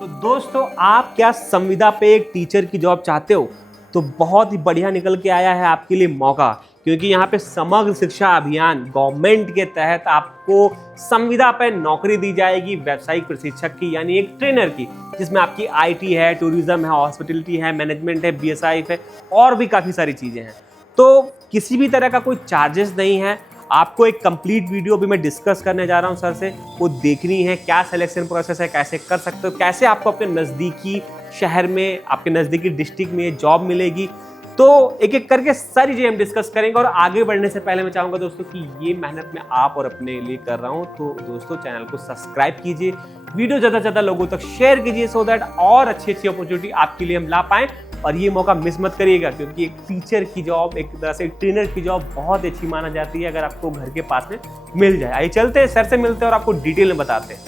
तो दोस्तों, आप क्या संविदा पे एक टीचर की जॉब चाहते हो? तो बहुत ही बढ़िया निकल के आया है आपके लिए मौका, क्योंकि यहाँ पे समग्र शिक्षा अभियान गवर्नमेंट के तहत आपको संविदा पे नौकरी दी जाएगी व्यावसायिक प्रशिक्षक की, यानी एक ट्रेनर की, जिसमें आपकी आईटी है, टूरिज्म है, हॉस्पिटलिटी है, मैनेजमेंट है, बीएसआईएफ है और भी काफ़ी सारी चीज़ें हैं। तो किसी भी तरह का कोई चार्जेस नहीं है। आपको एक कंप्लीट वीडियो भी मैं डिस्कस करने जा रहा हूं सर से, वो देखनी है। क्या सिलेक्शन प्रोसेस है, कैसे कर सकते हो, कैसे आपको अपने नज़दीकी शहर में, आपके नज़दीकी डिस्ट्रिक्ट में जॉब मिलेगी। तो एक एक करके सारी चीज़ें हम डिस्कस करेंगे। और आगे बढ़ने से पहले मैं चाहूँगा दोस्तों कि ये मेहनत मैं आप और अपने लिए कर रहा हूँ, तो दोस्तों चैनल को सब्सक्राइब कीजिए, वीडियो ज़्यादा से ज़्यादा लोगों तक शेयर कीजिए, सो दैट और अच्छी अच्छी अपॉर्चुनिटी आपके लिए हम ला पाएँ। और ये मौका मिस मत करिएगा, क्योंकि एक टीचर की जॉब, एक तरह से एक ट्रेनर की जॉब बहुत अच्छी माना जाती है अगर आपको घर के पास में मिल जाए। आइए चलते हैं, सर से मिलते हैं और आपको डिटेल में बताते हैं।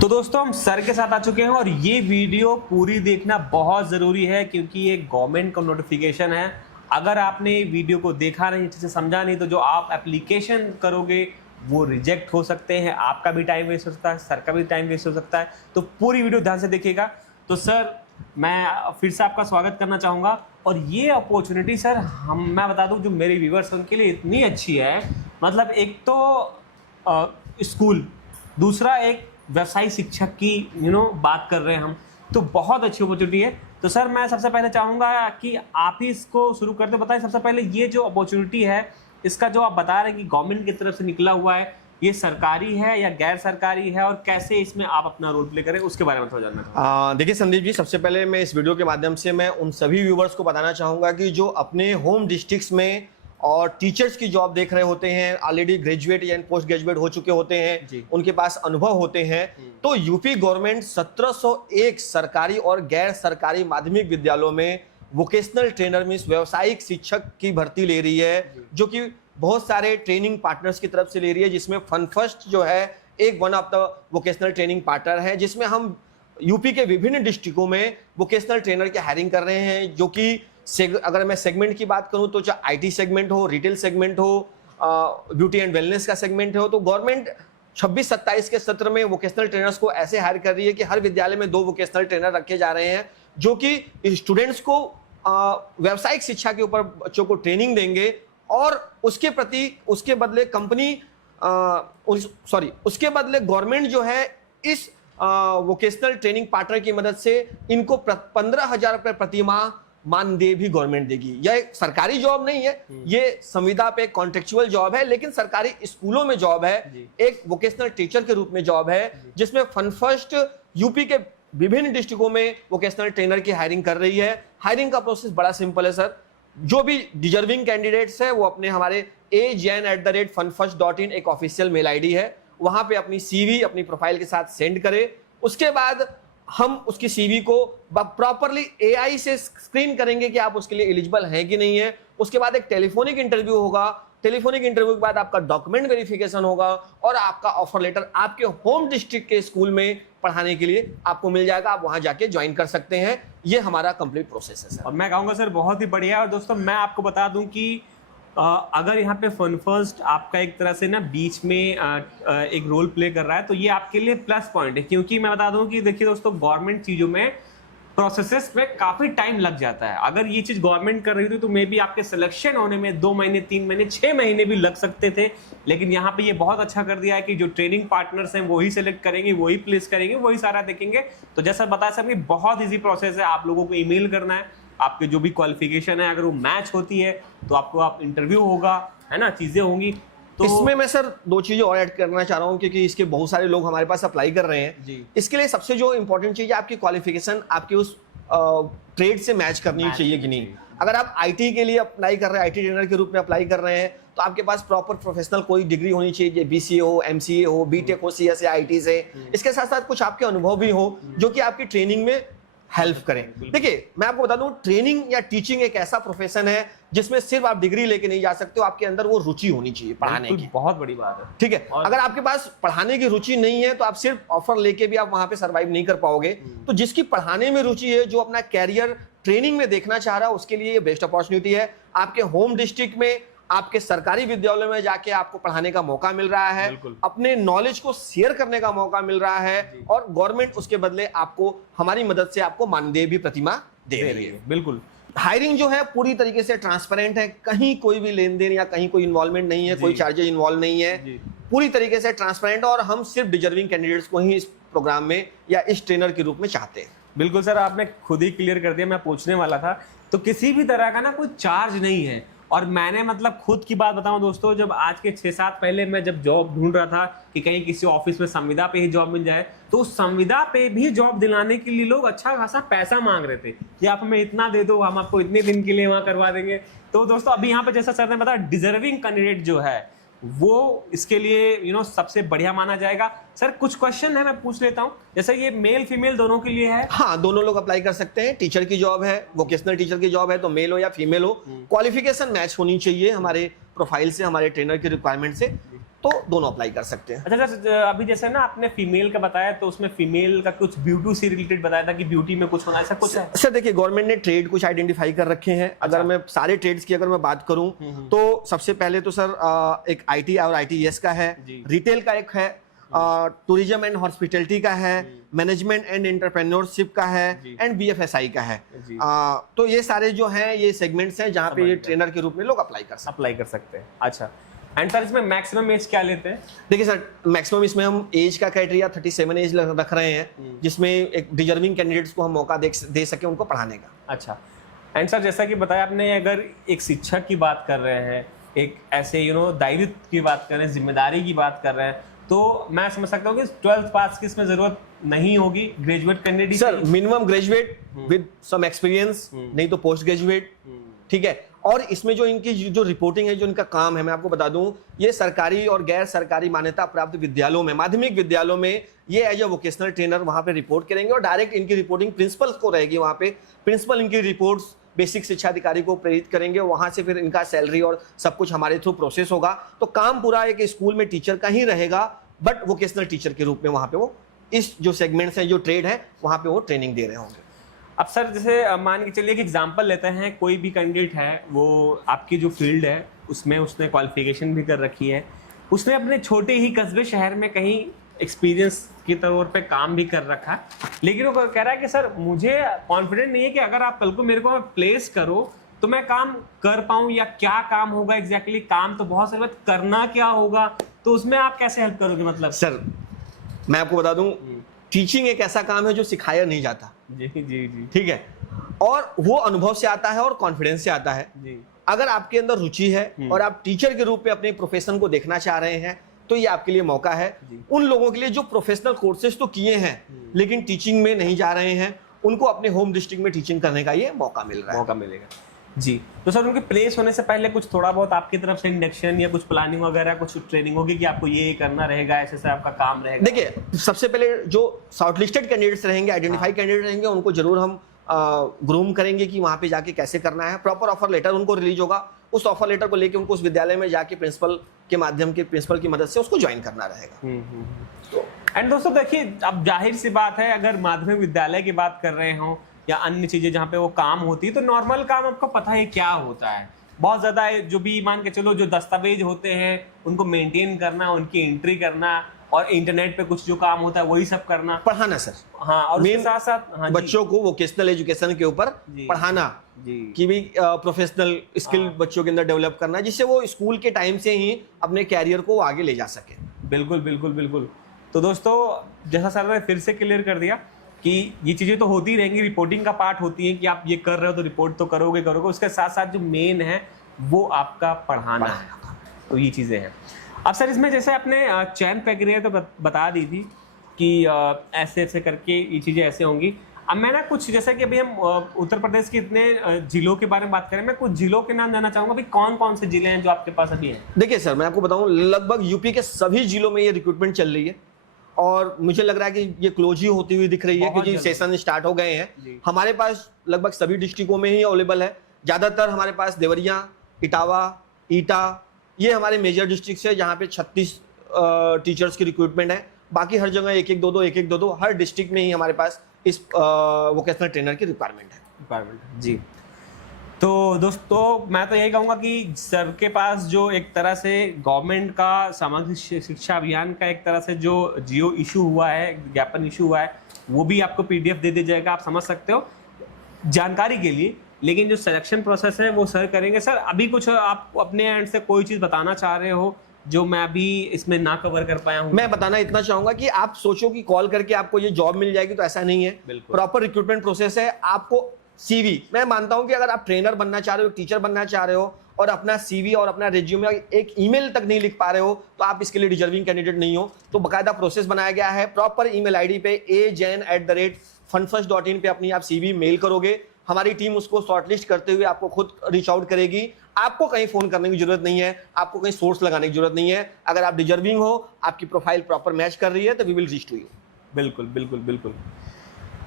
तो दोस्तों, हम सर के साथ आ चुके हैं और ये वीडियो पूरी देखना बहुत ज़रूरी है, क्योंकि ये गवर्नमेंट का नोटिफिकेशन है। अगर आपने वीडियो को देखा नहीं, अच्छे से समझा नहीं, तो जो आप एप्लीकेशन करोगे वो रिजेक्ट हो सकते हैं। आपका भी टाइम वेस्ट हो सकता है, सर का भी टाइम वेस्ट हो सकता है। तो पूरी वीडियो ध्यान से देखिएगा। तो सर, मैं फिर से आपका स्वागत करना चाहूँगा। और ये अपॉर्चुनिटी सर, मैं बता दूँ, जो मेरे व्यूवर्स हैं उनके लिए इतनी अच्छी है। मतलब एक तो स्कूल, दूसरा एक व्यवसायिक शिक्षक की बात कर रहे हैं हम, तो बहुत अच्छी अपॉर्चुनिटी है। तो सर, मैं सबसे पहले चाहूँगा कि आप ही इसको शुरू करते बताएं। सबसे पहले ये जो अपॉर्चुनिटी है, इसका जो आप बता रहे हैं कि गवर्नमेंट की तरफ से निकला हुआ है, ये सरकारी है या गैर सरकारी है, और कैसे इसमें आप अपना रोल प्ले करें, उसके बारे में थोड़ा जानना चाहूँगा। देखिए संदीप जी, सबसे पहले मैं इस वीडियो के माध्यम से मैं उन सभी व्यूवर्स को बताना चाहूँगा कि जो अपने होम डिस्ट्रिक्ट्स में और टीचर्स की जॉब देख रहे होते हैं, ऑलरेडी ग्रेजुएट या पोस्ट ग्रेजुएट हो चुके होते हैं, उनके पास अनुभव होते हैं, तो यूपी गवर्नमेंट 1701 सरकारी और गैर सरकारी माध्यमिक विद्यालयों में वोकेशनल ट्रेनर मीन्स व्यावसायिक शिक्षक की भर्ती ले रही है, जो कि बहुत सारे ट्रेनिंग पार्टनर्स की तरफ से ले रही है, जिसमें फन फर्स्ट जो है एक one of the vocational training partner है, जिसमें हम यूपी के विभिन्न डिस्ट्रिक्टों में वोकेशनल ट्रेनर की हायरिंग कर रहे हैं। जो कि अगर मैं सेगमेंट की बात करूं तो चाहे आईटी सेगमेंट हो, रिटेल सेगमेंट हो, ब्यूटी एंड वेलनेस का सेगमेंट हो, तो गवर्नमेंट 26-27 के सत्र में वोकेशनल ट्रेनर्स को ऐसे हायर कर रही है कि हर विद्यालय में 2 वोकेशनल ट्रेनर रखे जा रहे हैं, जो कि स्टूडेंट्स को व्यावसायिक शिक्षा के ऊपर बच्चों को ट्रेनिंग देंगे और उसके बदले उसके बदले गवर्नमेंट जो है इस वोकेशनल ट्रेनिंग पार्टनर की मदद से इनको 15,000 रुपए प्रति माह मानदेय भी गवर्नमेंट देगी। यह एक सरकारी जॉब नहीं है, ये संविदा पे कॉन्ट्रेक्चुअल जॉब है, लेकिन सरकारी स्कूलों में जॉब है, एक वोकेशनल टीचर के रूप में जॉब है, जिसमें फन फर्स्ट यूपी के विभिन्न डिस्ट्रिक्टों में वोकेशनल ट्रेनर की हायरिंग कर रही है। हायरिंग का प्रोसेस बड़ा सिंपल है सर। जो भी डिजर्विंग कैंडिडेट्स है वो अपने हमारे ajan@funfirst.in एक ऑफिशियल मेल आईडी है, वहां पे अपनी सीवी अपनी प्रोफाइल के साथ सेंड करे। उसके बाद हम उसकी सीवी को प्रॉपरली एआई से स्क्रीन करेंगे कि आप उसके लिए एलिजिबल हैं कि नहीं है। उसके बाद एक टेलीफोनिक इंटरव्यू होगा। टेलीफोनिक इंटरव्यू के बाद आपका डॉक्यूमेंट वेरिफिकेशन होगा और आपका ऑफर लेटर आपके होम डिस्ट्रिक्ट के स्कूल में पढ़ाने के लिए आपको मिल जाएगा। आप वहां जाके ज्वाइन कर सकते हैं। ये हमारा कंप्लीट प्रोसेस है सर। और मैं कहूँगा सर, बहुत ही बढ़िया। और दोस्तों, मैं आपको बता दूं कि अगर यहाँ पे फन फर्स्ट आपका एक तरह से ना बीच में एक रोल प्ले कर रहा है, तो ये आपके लिए प्लस पॉइंट है। क्योंकि मैं बता दूं कि देखिए दोस्तों, गवर्नमेंट चीज़ों में प्रोसेसेस में काफ़ी टाइम लग जाता है। अगर ये चीज़ गवर्नमेंट कर रही थी तो मे बी आपके सिलेक्शन होने में 2 महीने, 3 महीने, 6 महीने भी लग सकते थे। लेकिन यहाँ पे ये बहुत अच्छा कर दिया है कि जो ट्रेनिंग पार्टनर्स हैं वही सेलेक्ट करेंगे, वही प्लेस करेंगे, वही सारा देखेंगे। तो जैसा बता सकते हैं, बहुत ईजी प्रोसेस है। आप लोगों को ईमेल करना है, आपके जो भी क्वालिफिकेशन है अगर वो मैच होती है तो आप इंटरव्यू होगा, है ना, चीज़ें होंगी। तो इसमें मैं सर 2 चीजें और ऐड करना चाह रहा हूं, क्योंकि इसके बहुत सारे लोग हमारे पास अप्लाई कर रहे हैं जी। इसके लिए सबसे जो इंपॉर्टेंट चीज है, आपकी क्वालिफिकेशन आपके उस ट्रेड से मैच करनी चाहिए कि नहीं। अगर आप आईटी के लिए अप्लाई कर रहे हैं, आईटी ट्रेनर के रूप में अप्लाई कर रहे हैं, तो आपके पास प्रॉपर प्रोफेशनल कोई डिग्री होनी चाहिए, बीसीए हो, एमसीए हो, बीटेक हो, सीएस या आईटी से। इसके साथ साथ कुछ आपके अनुभव भी हो जो कि आपकी ट्रेनिंग में हेल्प करें। देखिए, मैं आपको बता दूं, ट्रेनिंग या टीचिंग एक ऐसा प्रोफेशन है जिसमें सिर्फ आप डिग्री लेके नहीं जा सकते हो, आपके अंदर वो रुचि होनी चाहिए पढ़ाने की। बहुत बड़ी बात है। ठीक है, अगर आपके पास पढ़ाने की रुचि नहीं है तो आप सिर्फ ऑफर लेके भी आप वहां पे सरवाइव नहीं कर पाओगे। तो जिसकी पढ़ाने में रुचि है, जो अपना कैरियर ट्रेनिंग में देखना चाह रहा है, उसके लिए ये बेस्ट अपॉर्चुनिटी है। आपके होम डिस्ट्रिक्ट में आपके सरकारी विद्यालयों में जाके आपको पढ़ाने का मौका मिल रहा है, अपने नॉलेज को शेयर करने का मौका मिल रहा है, और गवर्नमेंट उसके बदले आपको हमारी मदद से आपको मानदेय भी प्रतिमाह दे रही है। बिल्कुल। हायरिंग जो है पूरी तरीके से ट्रांसपेरेंट है, कहीं कोई भी लेन देन या कहीं कोई इन्वॉल्वमेंट नहीं है, कोई चार्जेस इन्वॉल्व नहीं है, पूरी तरीके से ट्रांसपेरेंट, और हम सिर्फ डिजर्विंग कैंडिडेट्स को ही इस प्रोग्राम में या इस ट्रेनर के रूप में चाहते हैं। बिल्कुल सर, आपने खुद ही क्लियर कर दिया, मैं पूछने वाला था। तो किसी भी तरह का ना कोई चार्ज नहीं है, और मैंने मतलब खुद की बात बताऊं दोस्तों, जब आज के 6-7 पहले मैं जब जॉब ढूंढ रहा था कि कहीं किसी ऑफिस में संविदा पे ही जॉब मिल जाए, तो संविदा पे भी जॉब दिलाने के लिए लोग अच्छा खासा पैसा मांग रहे थे कि आप हमें इतना दे दो, हम आपको इतने दिन के लिए वहां करवा देंगे। तो दोस्तों अभी यहाँ पे जैसा सर ने बताया, डिजर्विंग कैंडिडेट जो है वो इसके लिए सबसे बढ़िया माना जाएगा। सर कुछ क्वेश्चन है, मैं पूछ लेता हूँ, जैसे ये मेल फीमेल दोनों के लिए है? हाँ, दोनों लोग अप्लाई कर सकते हैं। टीचर की जॉब है, वोकेशनल टीचर की जॉब है, तो मेल हो या फीमेल हो, क्वालिफिकेशन मैच होनी चाहिए हमारे प्रोफाइल से, हमारे ट्रेनर की रिक्वायरमेंट से, तो दोनों अप्लाई कर सकते हैं। अच्छा सर, अभी जैसे ना आपने फीमेल का बताया, तो उसमें फीमेल का कुछ ब्यूटी से रिलेटेड बताया था कि ब्यूटी में कुछ होना, ऐसा कुछ है? सर देखिए, गवर्नमेंट ने ट्रेड कुछ आइडेंटिफाई कर रखे हैं। अगर मैं सारे ट्रेड्स की अगर मैं बात करूं, तो सबसे पहले तो सर एक आईटी और आईटीएस का है, रिटेल का एक है, टूरिज्म एंड हॉस्पिटैलिटी का है, मैनेजमेंट एंड एंटरप्रेन्योरशिप का है, एंड बीएफएसआई का है। तो ये सारे जो हैं ये सेगमेंट्स हैं जहां पे ये ट्रेनर के रूप में लोग अप्लाई कर सकते हैं। अच्छा, एंड सर इसमें मैक्सिमम एज क्या लेते हैं? देखिए सर, मैक्सिमम इसमें हम एज का क्राइटेरिया 37 एज रख रहे हैं, जिसमें एक डिजर्विंग कैंडिडेट्स को हम मौका दे सके उनको पढ़ाने का। अच्छा, एंड सर जैसा कि बताया आपने, अगर एक शिक्षक की बात कर रहे हैं, एक ऐसे दायित्व की बात कर रहे हैं, जिम्मेदारी की बात कर रहे हैं, तो मैं समझ सकता हूँ कि 12th पास की इसमें जरूरत नहीं होगी, graduate candidate sir, minimum graduate with some experience, नहीं तो पोस्ट ग्रेजुएट, ठीक है। और इसमें जो इनकी जो रिपोर्टिंग है, जो इनका काम है, मैं आपको बता दूं, ये सरकारी और गैर सरकारी मान्यता प्राप्त विद्यालयों में, माध्यमिक विद्यालयों में ये एज ए वोकेशनल ट्रेनर वहां पे रिपोर्ट करेंगे, और डायरेक्ट इनकी रिपोर्टिंग प्रिंसिपल को रहेगी। वहां पे प्रिंसिपल इनकी रिपोर्ट्स बेसिक शिक्षा अधिकारी को प्रेरित करेंगे, वहां से फिर इनका सैलरी और सब कुछ हमारे थ्रू प्रोसेस होगा। तो काम पूरा एक स्कूल में टीचर का ही रहेगा, बट वोकेशनल टीचर के रूप में वहां पे वो इस जो सेगमेंट्स हैं, जो ट्रेड है, वहां पे वो ट्रेनिंग दे रहे होंगे। अब सर जैसे मान के चलिए कि एग्जांपल लेते हैं, कोई भी कैंडिडेट है, वो आपकी जो फील्ड है उसमें उसने क्वालिफिकेशन भी कर रखी है, उसने अपने छोटे ही कस्बे शहर में कहीं एक्सपीरियंस के तौर पे काम भी कर रखा है, लेकिन वो कह रहा है कि सर मुझे कॉन्फिडेंट नहीं है कि अगर आप कल को मेरे को प्लेस करो तो मैं काम कर पाऊँ, या क्या काम होगा एग्जैक्टली, काम तो बहुत सारे, करना क्या होगा, तो उसमें आप कैसे हेल्प करोगे? मतलब सर मैं आपको बता दूं, टीचिंग एक ऐसा काम है जो सिखाया नहीं जाता। जी जी जी, ठीक है, और वो अनुभव से आता है और कॉन्फिडेंस से आता है जी। अगर आपके अंदर रुचि है और आप टीचर के रूप में अपने प्रोफेशन को देखना चाह रहे हैं, तो ये आपके लिए मौका है। उन लोगों के लिए जो प्रोफेशनल कोर्सेज तो किए हैं लेकिन टीचिंग में नहीं जा रहे हैं, उनको अपने होम डिस्ट्रिक्ट में टीचिंग करने का ये मौका मिल रहा है। मौका मिलेगा जी। तो सर उनके प्लेस होने से पहले कुछ थोड़ा बहुत आपकी तरफ से इंडक्शन या कुछ प्लानिंग वगैरह, कुछ ट्रेनिंग होगी कि आपको ये करना रहेगा, ऐसे से आपका काम रहेगा? देखिए, सबसे पहले जो शॉर्टलिस्टेड कैंडिडेट्स रहेंगे, आइडेंटिफाई कैंडिडेट रहेंगे, उनको जरूर हम ग्रूम करेंगे कि वहां पे जाके कैसे करना है। प्रॉपर ऑफर लेटर उनको रिलीज होगा, उस ऑफर लेटर को लेके उनको उस विद्यालय में जाके प्रिंसिपल की मदद से उसको ज्वाइन करना रहेगा। एंड दोस्तों देखिए, अब जाहिर सी बात है, अगर माध्यमिक विद्यालय की बात कर रहे हो या अन्य चीजें जहाँ पे वो काम होती है, तो नॉर्मल काम आपको पता है क्या होता है। बहुत ज्यादा जो भी मान के चलो, जो दस्तावेज होते हैं उनको मेंटेन करना, उनकी एंट्री करना, और इंटरनेट पे कुछ जो काम होता है वही सब करना, पढ़ाना सर। हाँ, और उसके साथ साथ बच्चों को वोकेशनल एजुकेशन के ऊपर पढ़ाना कि भी प्रोफेशनल स्किल बच्चों के अंदर डेवलप करना, जिससे वो स्कूल के टाइम से ही अपने कैरियर को आगे ले जा सके। बिल्कुल बिल्कुल बिल्कुल। तो दोस्तों जैसा सर ने फिर से क्लियर कर दिया कि ये चीज़ें तो होती रहेंगी, रिपोर्टिंग का पार्ट होती है कि आप ये कर रहे हो तो रिपोर्ट तो करोगे, उसके साथ साथ जो मेन है वो आपका पढ़ाना है। तो ये चीज़ें हैं। अब सर इसमें जैसे आपने चयन प्रक्रिया तो बता दी थी कि ऐसे ऐसे करके ये चीज़ें ऐसे होंगी। अब मैं ना कुछ, जैसा कि अभी हम उत्तर प्रदेश के इतने जिलों के बारे में बात करें, मैं कुछ जिलों के नाम जानना चाहूँगा। अभी कौन कौन से जिले हैं जो आपके पास अभी हैं? देखिए सर, मैं आपको बताऊँ, लगभग यूपी के सभी जिलों में ये रिक्रूटमेंट चल रही है, और मुझे लग रहा है कि ये क्लोज ही होती हुई दिख रही है, क्योंकि सेशन स्टार्ट हो गए हैं। हमारे पास लगभग सभी डिस्ट्रिक्टों में ही अवेलेबल है। ज़्यादातर हमारे पास देवरिया, इटावा, ईटा, ये हमारे मेजर डिस्ट्रिक्ट है जहाँ पे 36 टीचर्स की रिक्रूटमेंट है। बाकी हर जगह एक एक दो दो हर डिस्ट्रिक्ट में ही हमारे पास इस वोकेशनल ट्रेनर की रिक्वायरमेंट है। जी। तो दोस्तों मैं तो यही कहूँगा कि सर के पास जो एक तरह से गवर्नमेंट का समग्र शिक्षा अभियान का एक तरह से जो जियो इशू हुआ है, ज्ञापन इशू हुआ है, वो भी आपको पीडीएफ दे दिया जाएगा, आप समझ सकते हो जानकारी के लिए। लेकिन जो सिलेक्शन प्रोसेस है वो सर करेंगे। सर अभी कुछ आप अपने एंड से कोई चीज़ बताना चाह रहे हो जो मैं अभी इसमें ना कवर कर पाया हूँ? मैं बताना इतना चाहूंगा कि आप सोचो कि कॉल करके आपको ये जॉब मिल जाएगी, तो ऐसा नहीं है। प्रॉपर रिक्रूटमेंट प्रोसेस है। आपको सीवी, मैं मानता हूं कि अगर आप ट्रेनर बनना चाह रहे हो, टीचर बनना चाह रहे हो और अपना सीवी और अपना रिज्यूमे एक ईमेल तक नहीं लिख पा रहे हो, तो आप इसके लिए डिजर्विंग कैंडिडेट नहीं हो। तो बकायदा प्रोसेस बनाया गया है। प्रॉपर ईमेल आईडी पे ajain@fundfirst.in पे अपनी आप सीवी मेल करोगे, हमारी टीम उसको शॉर्टलिस्ट करते हुए आपको खुद रीच आउट करेगी। आपको कहीं फोन करने की जरूरत नहीं है, आपको कहीं सोर्स लगाने की जरूरत नहीं है। अगर आप डिजर्विंग हो, आपकी प्रोफाइल प्रॉपर मैच कर रही है, तो we will reach to you. बिल्कुल बिल्कुल बिल्कुल।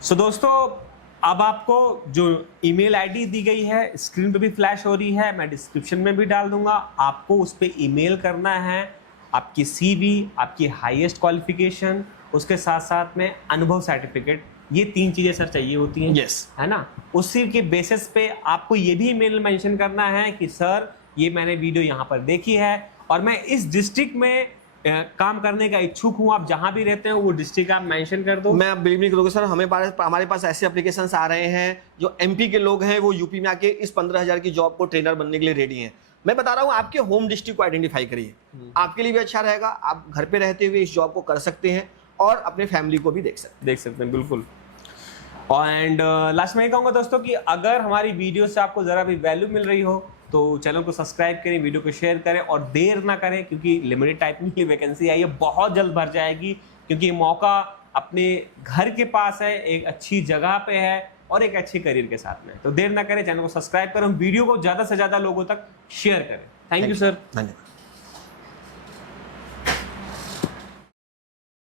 सो दोस्तों अब आपको जो ईमेल आईडी दी गई है स्क्रीन पे भी फ्लैश हो रही है, मैं डिस्क्रिप्शन में भी डाल दूंगा। आपको उस पर ईमेल करना है आपकी सीवी, आपकी हाईएस्ट क्वालिफिकेशन, उसके साथ साथ में अनुभव सर्टिफिकेट। ये 3 चीजें सर चाहिए होती हैं। यस, है ना। उसी के बेसिस पे आपको ये भी ईमेल मेंशन करना है कि सर ये मैंने वीडियो यहाँ पर देखी है और मैं इस डिस्ट्रिक्ट में काम करने का इच्छुक हूँ। आप जहां भी रहते हैं वो डिस्ट्रिक्ट आप मेंशन कर दो। मैं आप बिलीव नहीं करोगे सर, हमारे पास ऐसे एप्लीकेशंस आ रहे हैं जो एमपी के लोग हैं, वो यूपी में आके इस 15,000 की जॉब को ट्रेनर बनने के लिए रेडी हैं। मैं बता रहा हूँ, आपके होम डिस्ट्रिक्ट को आइडेंटिफाई करिए, आपके लिए भी अच्छा रहेगा। आप घर पे रहते हुए इस जॉब को कर सकते हैं और अपने फैमिली को भी देख सकते हैं। बिल्कुल। एंड लास्ट में ये कहूँगा दोस्तों कि अगर हमारी वीडियो से आपको ज़रा भी वैल्यू मिल रही हो तो चैनल को सब्सक्राइब करें, वीडियो को शेयर करें और देर ना करें, क्योंकि लिमिटेड टाइम की वैकेंसी आई है, बहुत जल्द भर जाएगी। क्योंकि ये मौका अपने घर के पास है, एक अच्छी जगह पे है और एक अच्छे करियर के साथ में। तो देर ना करें, चैनल को सब्सक्राइब करें, वीडियो को ज़्यादा से ज़्यादा लोगों तक शेयर करें। Thank you sir. धन्यवाद।